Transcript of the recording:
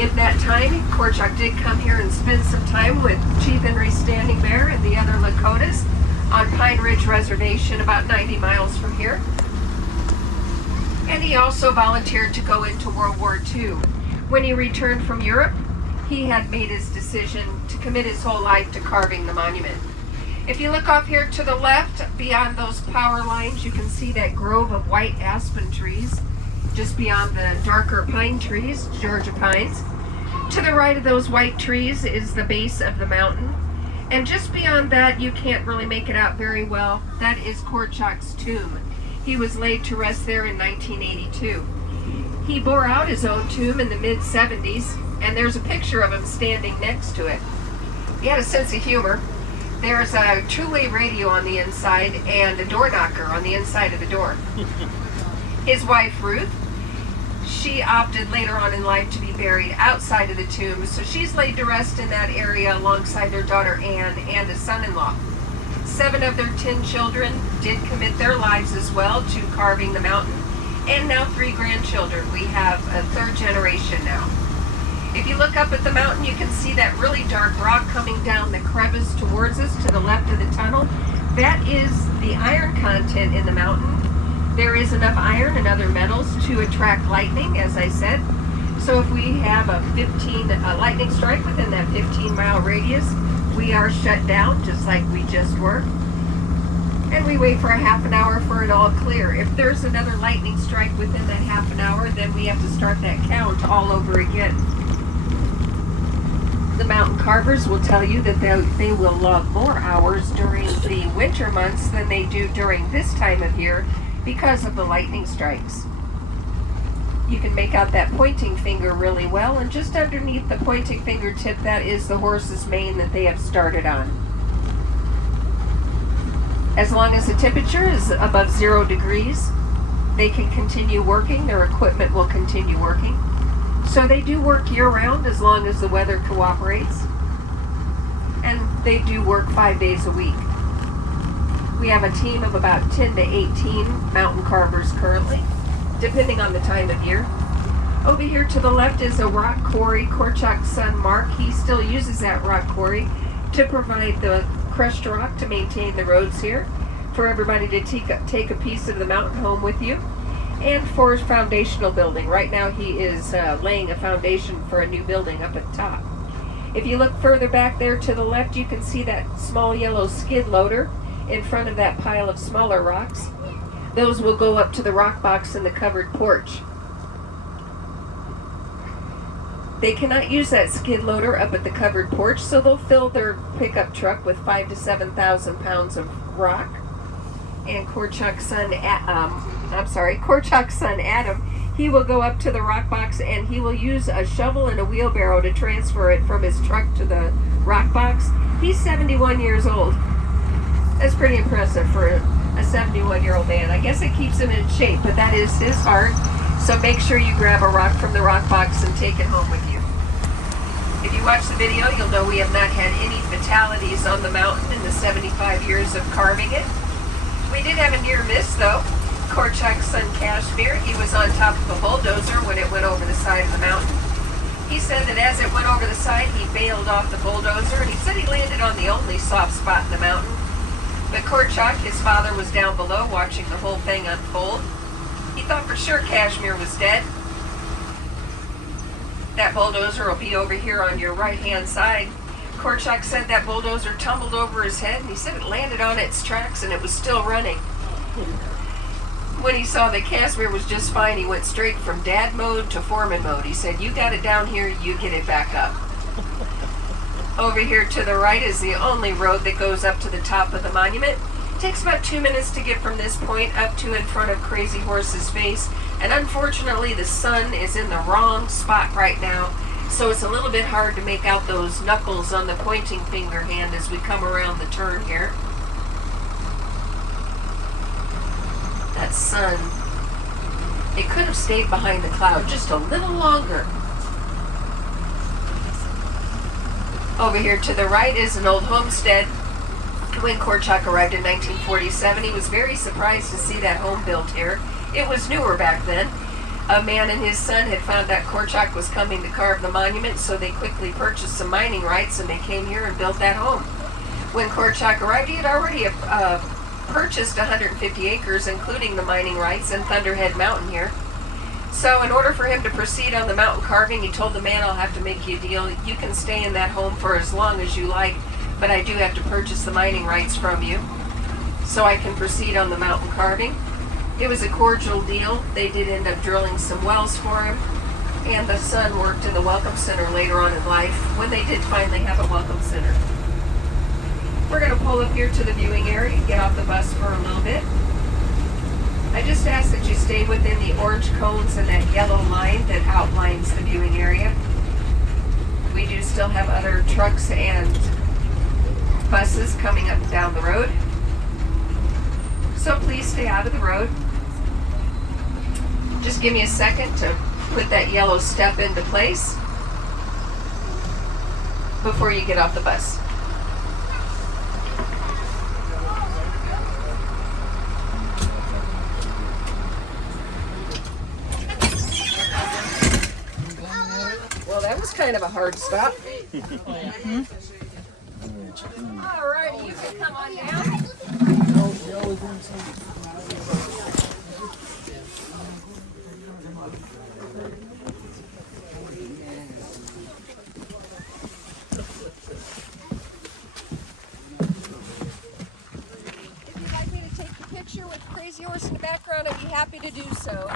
In that time, Korchak did come here and spend some time with Chief Henry Standing Bear and the other Lakotas on Pine Ridge Reservation, about 90 miles from here. And he also volunteered to go into World War II. When he returned from Europe, he had made his decision to commit his whole life to carving the monument. If you look off here to the left, beyond those power lines, you can see that grove of white aspen trees, just beyond the darker pine trees, Georgia pines. To the right of those white trees is the base of the mountain. And just beyond that, you can't really make it out very well, that is Korchak's tomb. He was laid to rest there in 1982. He bore out his own tomb in the mid-70s, and there's a picture of him standing next to it. He had a sense of humor. There's a two-way radio on the inside and a door knocker on the inside of the door. His wife, Ruth, she opted later on in life to be buried outside of the tomb, so she's laid to rest in that area alongside their daughter Anne and a son-in-law. 7 of their 10 children did commit their lives as well to carving the mountain, and now 3 grandchildren. We have a 3rd generation now. If you look up at the mountain, you can see that really dark rock coming down the crevice towards us to the left of the tunnel. That is the iron content in the mountain. There is enough iron and other metals to attract lightning, as I said. So if we have a lightning strike within that 15-mile radius, we are shut down just like we just were. And we wait for a half an hour for it all clear. If there's another lightning strike within that half an hour, then we have to start that count all over again. The mountain carvers will tell you that they will log more hours during the winter months than they do during this time of year because of the lightning strikes. You can make out that pointing finger really well, and just underneath the pointing finger tip, that is the horse's mane that they have started on. As long as the temperature is above 0 degrees, they can continue working, their equipment will continue working. So they do work year-round as long as the weather cooperates, and they do work 5 days a week. We have a team of about 10 to 18 mountain carvers currently, depending on the time of year. Over here to the left is a rock quarry. Korchak's son Mark, he still uses that rock quarry to provide the crushed rock to maintain the roads here, for everybody to take a piece of the mountain home with you, and for his foundational building. Right now he is laying a foundation for a new building up at the top. If you look further back there to the left, you can see that small yellow skid loader in front of that pile of smaller rocks. Those will go up to the rock box in the covered porch. They cannot use that skid loader up at the covered porch, so they'll fill their pickup truck with 5,000 to 7,000 pounds of rock. And Korchak's son Adam, he will go up to the rock box and he will use a shovel and a wheelbarrow to transfer it from his truck to the rock box. He's 71 years old. That's pretty impressive for a 71-year-old man. I guess it keeps him in shape, but that is his heart. So make sure you grab a rock from the rock box and take it home with you. If you watch the video, you'll know we have not had any fatalities on the mountain in the 75 years of carving it. We did have a near miss though. Korchak's son Kashmir, he was on top of a bulldozer when it went over the side of the mountain. He said that as it went over the side, he bailed off the bulldozer, and he said he landed on the only soft spot in the mountain. But Korchak, his father, was down below watching the whole thing unfold. He thought for sure Kashmir was dead. That bulldozer will be over here on your right-hand side. Korchak said that bulldozer tumbled over his head, and he said it landed on its tracks and it was still running. When he saw that Kashmir was just fine, he went straight from dad mode to foreman mode. He said, "You got it down here, you get it back up." Over here to the right is the only road that goes up to the top of the monument. It takes about 2 minutes to get from this point up to in front of Crazy Horse's face, and unfortunately the sun is in the wrong spot right now, so it's a little bit hard to make out those knuckles on the pointing finger hand as we come around the turn here. That sun, it could have stayed behind the cloud just a little longer. Over here to the right is an old homestead. When Korchak arrived in 1947, he was very surprised to see that home built here. It was newer back then. A man and his son had found that Korchak was coming to carve the monument, so they quickly purchased some mining rights and they came here and built that home. When Korchak arrived, he had already purchased 150 acres, including the mining rights and Thunderhead Mountain here. So in order for him to proceed on the mountain carving, he told the man, I'll have to make you a deal. You can stay in that home for as long as you like, but I do have to purchase the mining rights from you so I can proceed on the mountain carving. It was a cordial deal. They did end up drilling some wells for him, and the son worked in the Welcome Center later on in life when they did finally have a Welcome Center. We're going to pull up here to the viewing area and get off the bus for a little bit. I just ask that you stay within the orange cones and that yellow line that outlines the viewing area. We do still have other trucks and buses coming up and down the road, so please stay out of the road. Just give me a second to put that yellow step into place before you get off the bus. Well, that was kind of a hard stop. All right, you can come on down. If you'd like me to take the picture with Crazy Horse in the background, I'd be happy to do so.